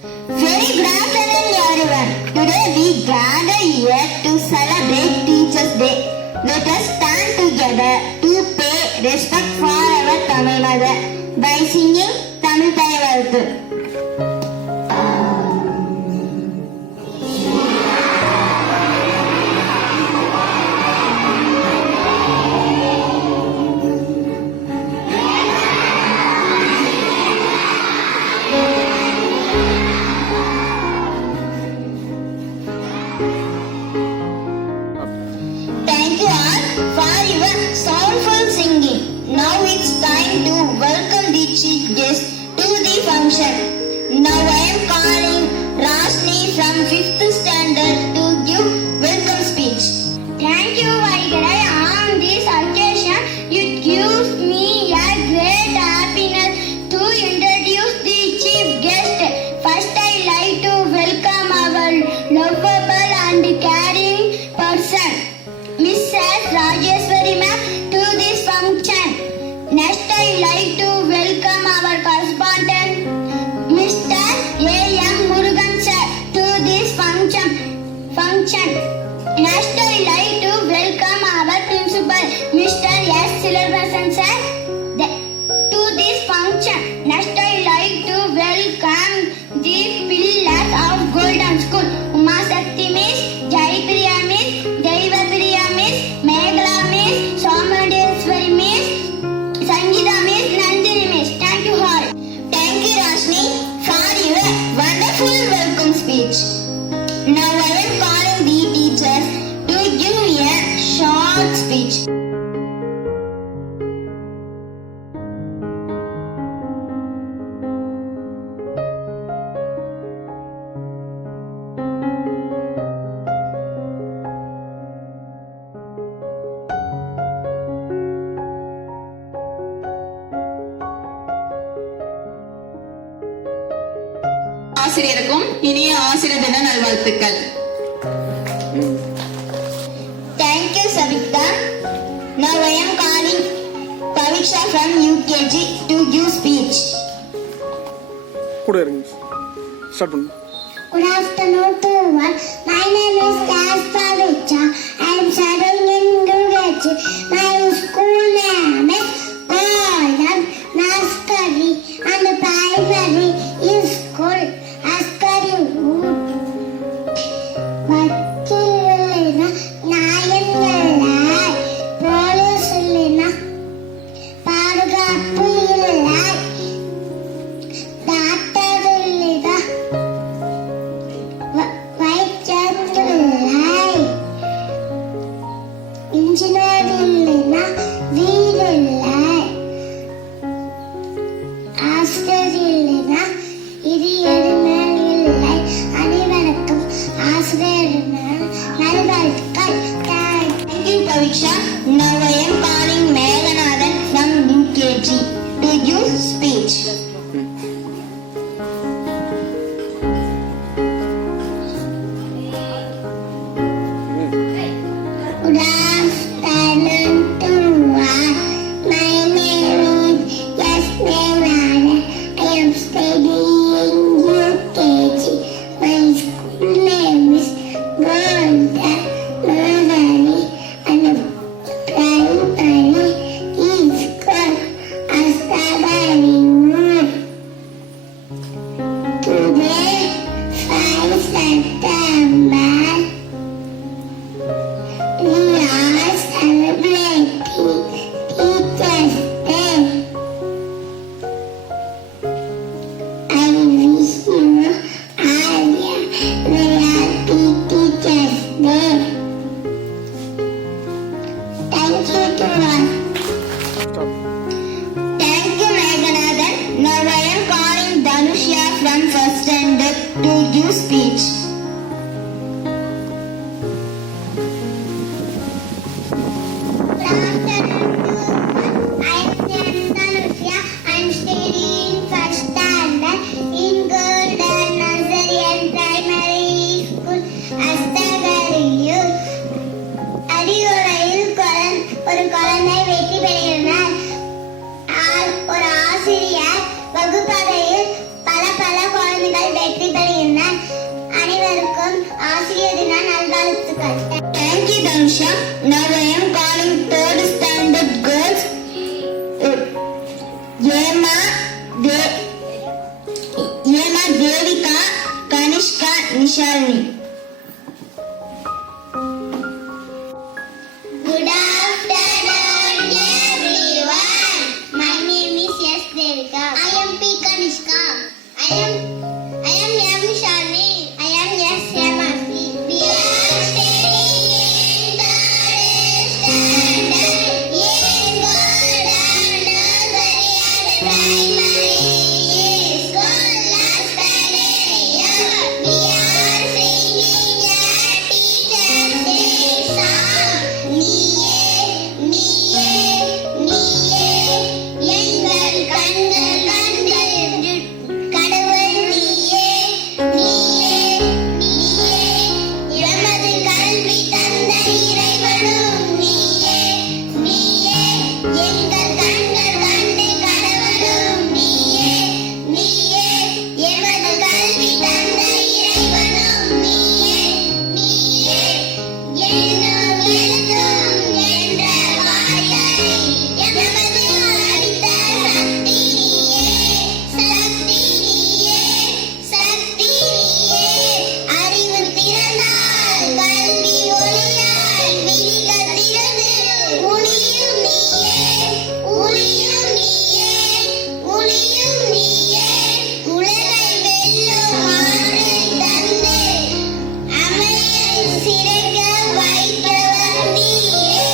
Very good afternoon, everyone. Today we gather here to celebrate Teachers' Day. Let us stand together to pay respect for our Tamil mother by singing Tamil Thai Valthu. Thank you all for your soulful singing. Now it's time to welcome the chief guest to the function. Now I am calling Rashni from 5th standard to give welcome speech. Thank you, Vaigarai. On this occasion, it gives me a great happiness to introduce the chief guest. First, I like to welcome our lovable and caring person, Mrs. Rajeswari ma'am, to this function. Next, I like to welcome our correspondent, Mr. A.M. Murugan sir, to this function. Next, I like to welcome our principal, Mr. S. Silverson sir, to this function. Next, I like to welcome the pillars of Golden School, Uma Shakti Miss, Jaipriya Miss, Deivapriya Miss, Meghala Miss, Somadeswari Miss, Sangeeta Miss, Nandini Miss. Thank you all. Thank you, Rashni, for your wonderful welcome speech. Now I am calling the teachers to give a short speech. ஆசிரியருக்கும் இனிய ஆசிரியர் தின நல்வாழ்த்துக்கள். Thank you, Savita. Now I am calling Paviksha from UKG to give speech. Good afternoon to all. My name is Paviksha. I am studying in UKG. My school name is Golden Nursery and Primary School. Askari Vakilina Nayanilla Policelina Paragapilla Datarilla Vaichandilla Engineerilla Veerilla Askarilla இது எதுனால் இல்லை அனைவருக்கும் ஆசிரியர் நல்வாழ்த்துக்கள். Thank you, Paviksha. Now I am calling Meghanathan from UKG to give speech. Good afternoon to all. My name is Yasmin. I am studying UKG. My school name is Golden Nursery and Primary School. Astabari Mood. Nishya. Now I am calling third standard girls. Yema, Devika, Kanishka, Nishalini. Good afternoon, everyone. My name is S. Devika. I am P. Kanishka. I am M. Shalini. I am S. Yamasi. We are studying in the standard in Golden Nursery and Primary School last year. We are singing a teacher's day song. எங்கள் கண்கள் கண்டு கடவுள் நீயே எமது கல்வி தந்த இறைவனும் நீயே எங்கள் கண்கள் கண்டு கடவுளும் நீயே எமது கல்வி தந்த இறைவனும் நீயே என்னும் எழுத்தும் என்ற வார்த்தை எமது அளித்த சக்தி நீயே அறிவு திறனால் கல்வி ஒளியாய் விழிகள் திறந்து ஒளியும் நீயே உலகை வெல்லும் ஆறு தந்து அமையல் சிறக்க வைப்பவர் நீயே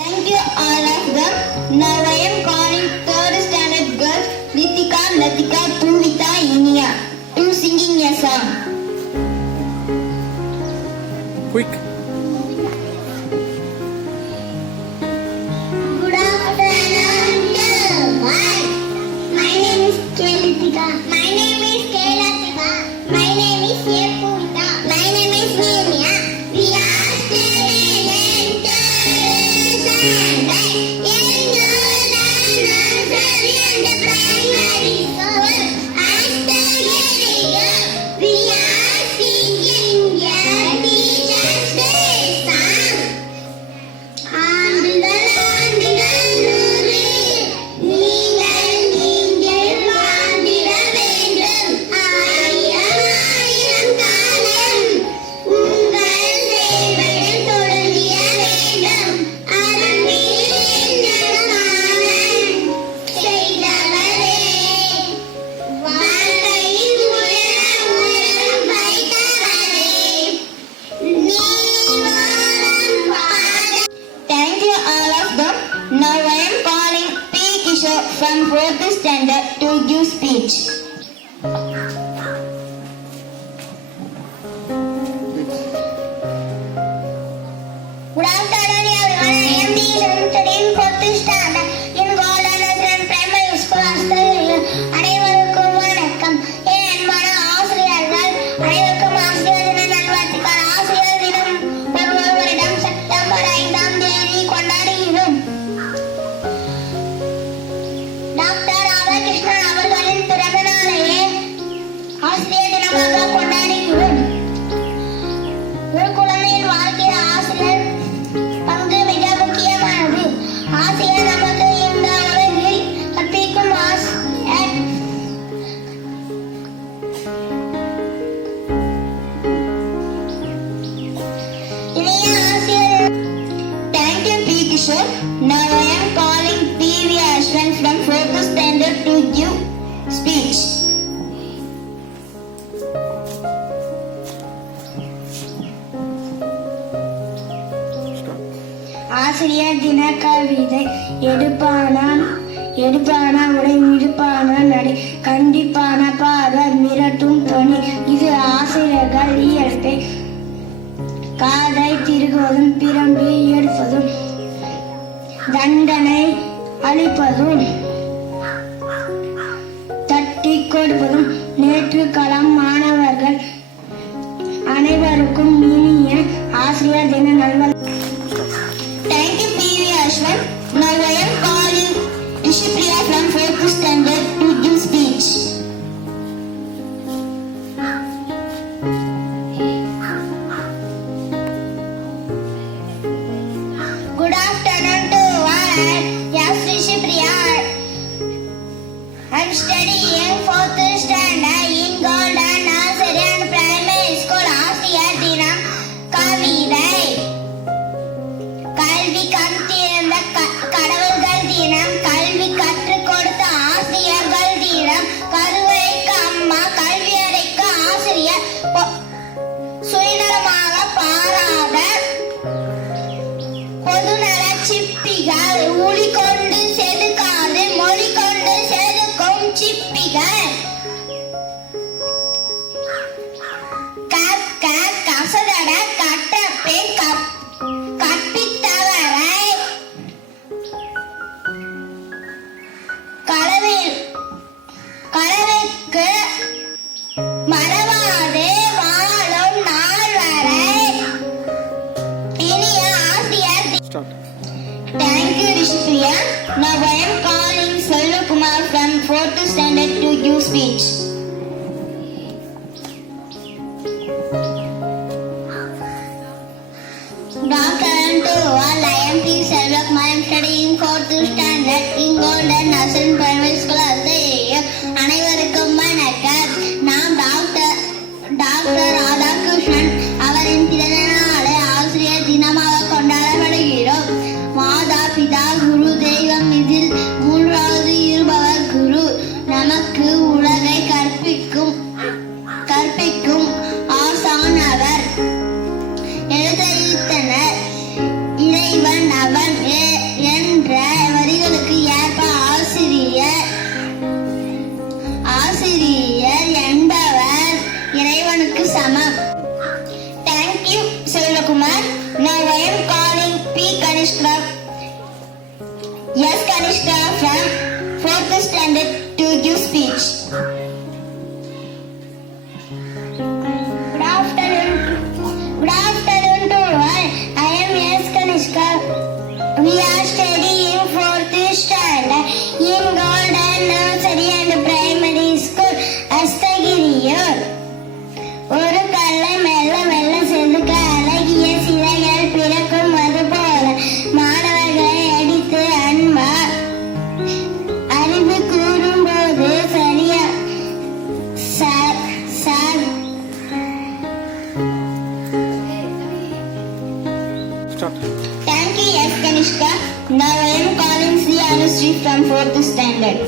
Thank you all of them. Now I am calling third standard girls Nitika, Latika, Puvita, Inia to singing a song. Quick. Good afternoon, everyone. My name is Kelitika. My name is Kelatika. My name is Yepuvita. My name is Ninia. We are studying in third standard in Golden Nursery and Primary School. After year, we are singing a teacher's day song. ஆண்டுகள் நூறு நீங்கள் இங்கே வாழ்ந்திட வேண்டும் ஆயிரம் காலம் உங்கள் சேவையில் தொடங்கிய வேண்டும் அறமேல் நடமானம் செய்தவரே வாழ்க்கையில் உயரம் வைத்தவரே நீவாரம் பாட Thank you all of them. Now I am calling P. Kishore from fourth standard to give speech. Good afternoon, everyone. I am the studying fourth standard in Golden Nursery and Primary School, Australia. அனைவருக்கும் வணக்கம். என் அன்பான ஆசிரியர்கள் அனைவருக்கும் ஆசிரியர் தின நல்வாழ்த்துக்கள். ஆசிரியர் தினம் ஒவ்வொரு வருடம் செப்டம்பர் 5ஆம் தேதி கொண்டாடுகிறோம். டாக்டர் ராதாகிருஷ்ணன் அவர்களின் பிறந்த நாளையே ஆசிரியர் தினமாக கொண்டாடுகிறோம். ஒரு குழந்தையின் வாழ்க்கையில் ஆசிரியர் பங்கு மிக முக்கியமானது. ஆசிரியர் நமக்கு இந்த உலகில் கற்பிக்கும் இணைய ஆசிரியர். Thank you, P. Kishore. Now I am calling P.V. Ashwin from fourth standard to give speech. ஆசிரியர் தின கவிதை எடுப்பான உடை மிடுப்பான நடை கண்டிப்பான பார்வை மிரட்டும் தொனி இது ஆசிரியர்கள் இயற்கை காதை திருகுவதும் பிரம்பி எடுப்பதும் தண்டனை அளிப்பதும் தட்டி கொடுப்பதும் நேற்று களம் மாணவர்கள் அனைவருக்கும் இனிய ஆசிரியர் தின நல்வாழ்த்துக்கள். Thank you, P.V. Ashwin. Now I am calling Ishipriya from fourth standard to give speech. am studying 4th standard in Golden Nursery and Primary School. ஆசிரியர் தினம் கவிதை. கல்வி கற்றிருந்த கடவுள்கள் தினம். கல்வி கற்றுக் கொடுத்த ஆசிரியர்கள் தினம். கருவறைக்கு அம்மா, கல்வியறைக்கு ஆசிரியர். சுயநலமாக பாராத பொதுநல சிப்பிகள். ஒளி கொண்டு செதுக்காது மொழி கொண்டு செதுக்கும் சிப்பிகள். கசதட கட்டப்பே கற்பித்தவரை களவிற்கு மறவாதே வாழும் நாள் வரை. இனிய ஆசிரியர். Thank you, Rishpriya. Now I am calling Selva Kumar from 4th standard to give speech. Good afternoon to all. I am P. Selva Kumar. I am studying 4th standard in Golden Nursery Primary School. அனைவருக்கும் வணக்கம். நாம் டாக்டர் ராதாகிருஷ்ணன் அவரின் பிறந்த நாளை ஆசிரியர் தினமாக கொண்டாடப்படுகிறோம். மாதா, பிதா, குரு, தெய்வம் இதில் மூன்றாவது இருப்பவர் குரு. நமக்கு உலகை கற்பிக்கும் ஆசான் அவர். எழுத்தறிவித்தனர் இறைவன் அவன் என்ற வரிகளுக்கு ஏற்ப ஆசிரியர் என்பவர் இறைவனுக்கு சமம். Thank you, Selvakumar. Now I am calling P. Kanishka. Yes, Kanishka from 4th standard to give speech. Good afternoon to all. I am S. Kanishka. We are studying 4th standard in Golden Nursery and Primary School, அஸ்தகிரியூர். ஒரு கல்லை மெல்ல மெல்ல செதுக்க அழகிய சிலைகள் பிறக்கும். அது போல மாணவர்களை அடித்து அன்பா அறிவு கூறும்போது சரியா Thank you, yes, Kanishka. Now I am calling C. Anushree from 4th standard.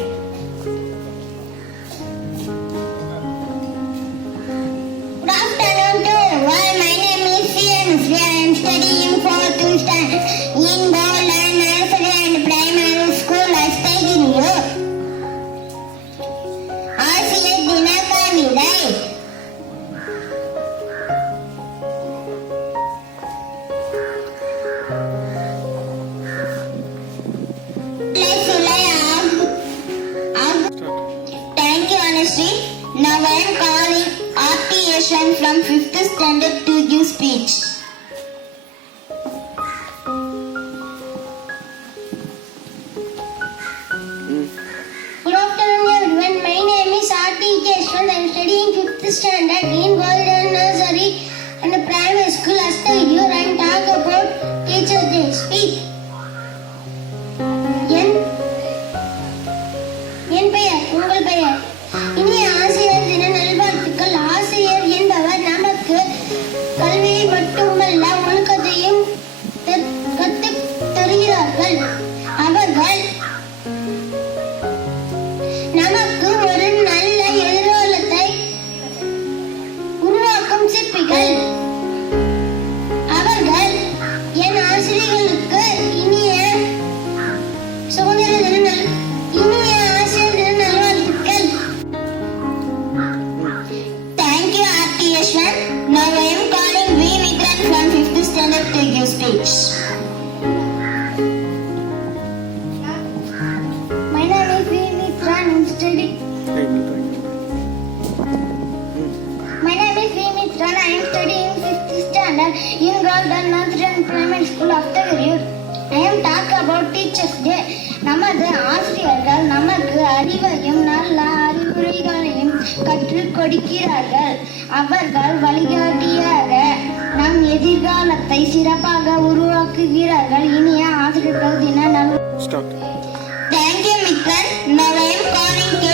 Good afternoon to all. My name is C. Anushree. I am studying 4th standard in Golden Nursery and Primary School, அஸ்தகிரியூர். ஆசிரியர் தின கவிதை. Thank you, Anushree. Now I am calling R.T. Yashwan from 5th standard to give speech. Good afternoon everyone. My name is R.T. Yashwan. I am studying 5th standard in Golden Nursery and Primary School, அஸ்தகிரியூர். I am talk about Teachers Day speech. என் பெயர், உங்கள் பெயர். இனிய ஆசிரியர் தின நல்வாழ்த்துக்கள். ஆசிரியர் என்பவர் நமக்கு கல்வியை மட்டுமல்ல ஒழுக்கத்தையும் கற்றுத் தருகிறார்கள். அவர்கள் நமக்கு ஒரு நல்ல எதிர்காலத்தை உருவாக்கும் சிற்பிகள். அவர்கள் என் ஆசிரியர்களுக்கு இனிய சுதந்திர தின ஆசிரியர் தின நல்வாழ்த்துக்கள். Thank you, R.T. Yashwan. Now I am calling V. Mitran from 5th standard to give speech. My name is V. Mitran. I am studying. My name is V. Mitran. I am studying 5th standard in Golden Nursery and Primary School, அஸ்தகிரியூர். I am talk about Teachers Day. நமது ஆசிரியர்கள் நமக்கு அறிவையும் நல்ல அறிவுரைகளையும் கற்றுக் கொடுக்கிறார்கள். அவர்கள் வழிகாட்டியாக நம் எதிர்காலத்தை சிறப்பாக உருவாக்குகிறார்கள். இனிய ஆசிரியர்கள் தின நல். Thank you, Mitran. Now I am calling K.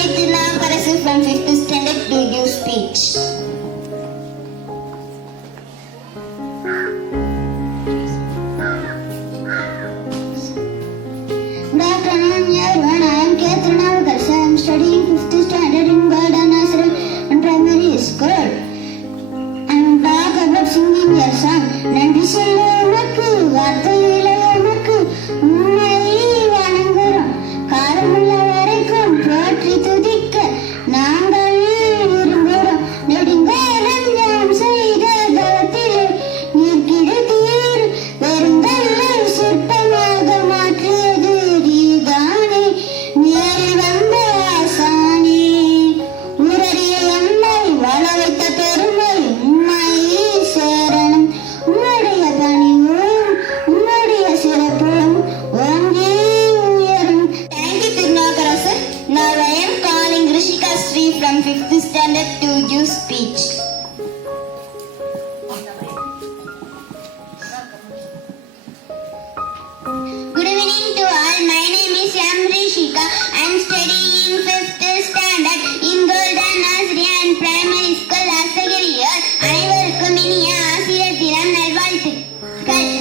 5th standard to give speech. Good evening to all. My name is M. Rishika. I am studying 5th standard in Golden Nursery and Primary School Asagiriyar. அனைவருக்கும் இனிய ஆசிரியர் தினம் நல்வாழ்த்துக்கள்.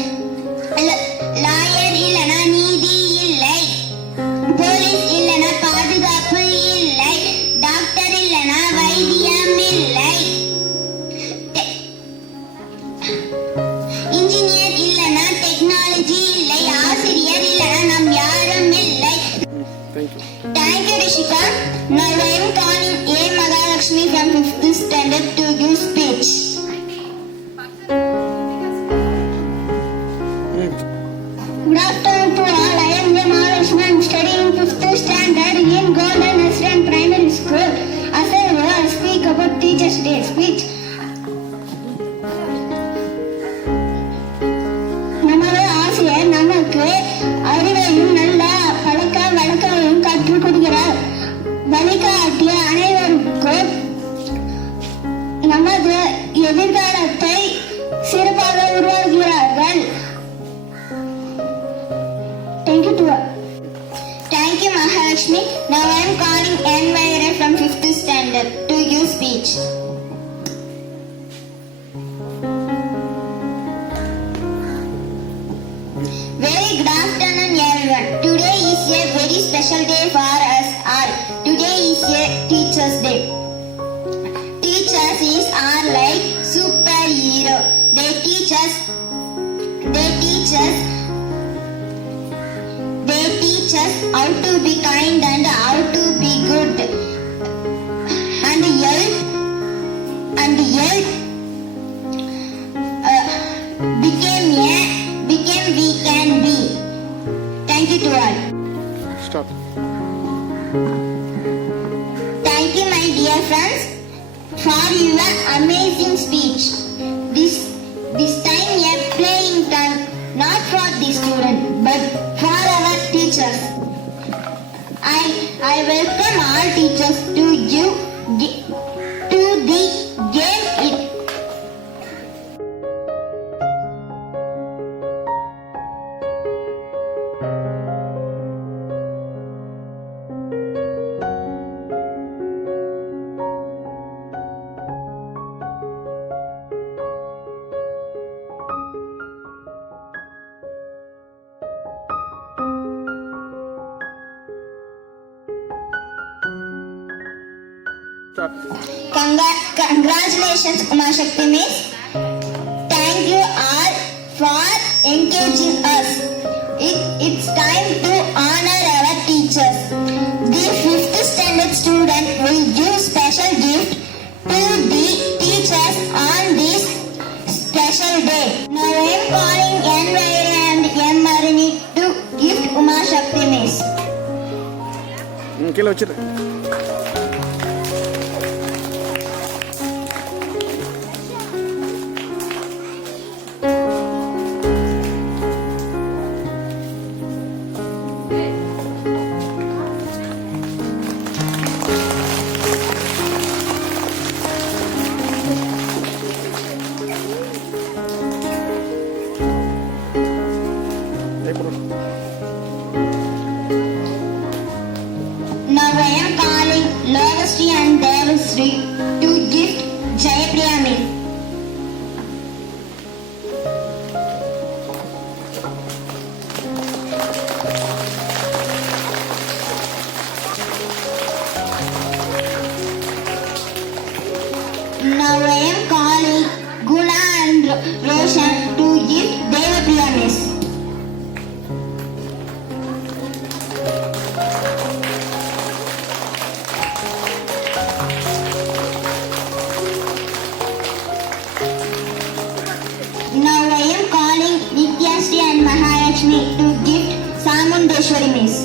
லாயர் இல்லனா நீதி இல்லை, போலீஸ் இல்லனா பாதுகாப்பு இல்லை, டாக்டர் இல்லனா வைத்தியம் இல்லை, இன்ஜினியர் இல்லனா டெக்னாலஜி இல்லை, ஆசிரியர் இல்லனா நம் யாரும் இல்லை. Thank you, Rishika. Now I am calling A. Mahalakshmi from 5th standard to give speech. Good afternoon to all. I am A. Mahalakshmi. I am studying 5th standard in Golden Nursery and Primary School. As I will speak about Teachers' Day speech. நமது ஆசிரியர் நமக்கு அறிவையும் நல்ல பழக்க வழக்கங்களையும் கற்றுக் கொடுக்கிறார். வழிகாட்டிய அனைவருக்கும் நமது எதிர்காலத்தை சிறப்பாக உருவாக்குகிறார்கள். Thank you to all. Thank you, Mahalakshmi. Now I am calling N. Vaira from 5th standard to give speech. Very good afternoon, everyone. Today is a very special day for us all. Today is a Teachers' Day. Teachers are like superhero. They teach us how to be kind and how to be good and help became we can be. Thank you to all. Stop. Thank you, my dear friends, for your amazing speech. This time a playing time, not for the student, but for our teachers. I welcome all teachers to the game it. Stop. Congratulations, Uma Shakti Miss. Thank you all for engaging us. It's time to honor our teachers. The 5th standard student will give special gift to the teachers on this special day. Now I am calling N. Vaira and M. Marini to gift Uma Shakti Miss. கீழே வச்சிரு. Now I am calling Logasri and Devasri to gift Jayapriya Miss. Now I am calling Guna and Roshan to gift Devapriya Miss. Now I am calling Nityasri and Mahalakshmi to gift Samundeshwari Miss.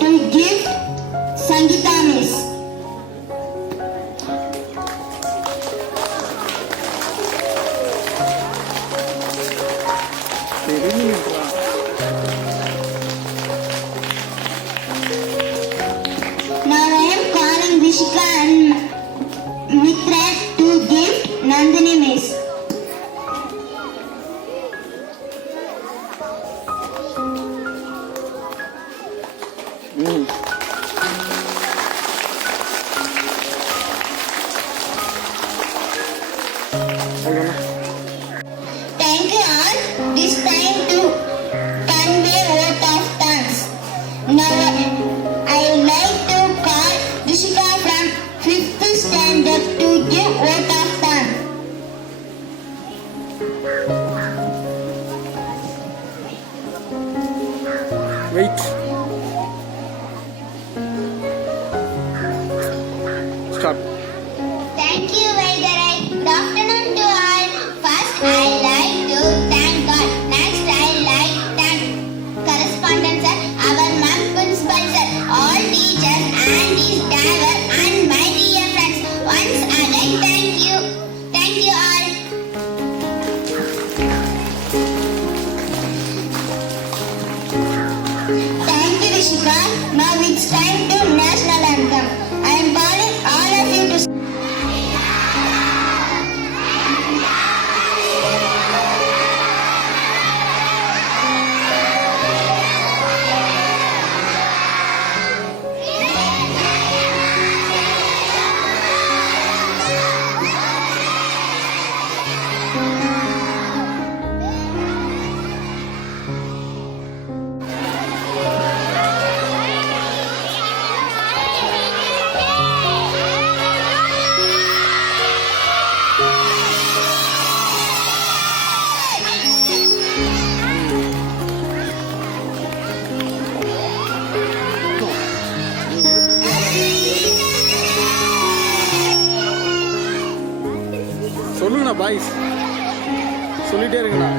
to gift Sangeeta Miss. Now I am calling Rishika and Mitra to gift Nandini Miss. Thank you all. This time to convey vote of thanks. Now I would like to call Rishika from 5th standard to give vote of thanks. Wait. Start. Thank you, Vaidarai. Good afternoon to all. First, I like to thank God. Next, I like thank correspondent sir, our ma'am principal sir, all teachers, aunties, driver, and my dear friends. Once again, thank you. Thank you all. Thank you, Rishika. Now it's time to national anthem. I am calling all of you to சொல்லுங்கண்ணா பாய்ஸ், சொல்லிட்டே இருக்குண்ணா.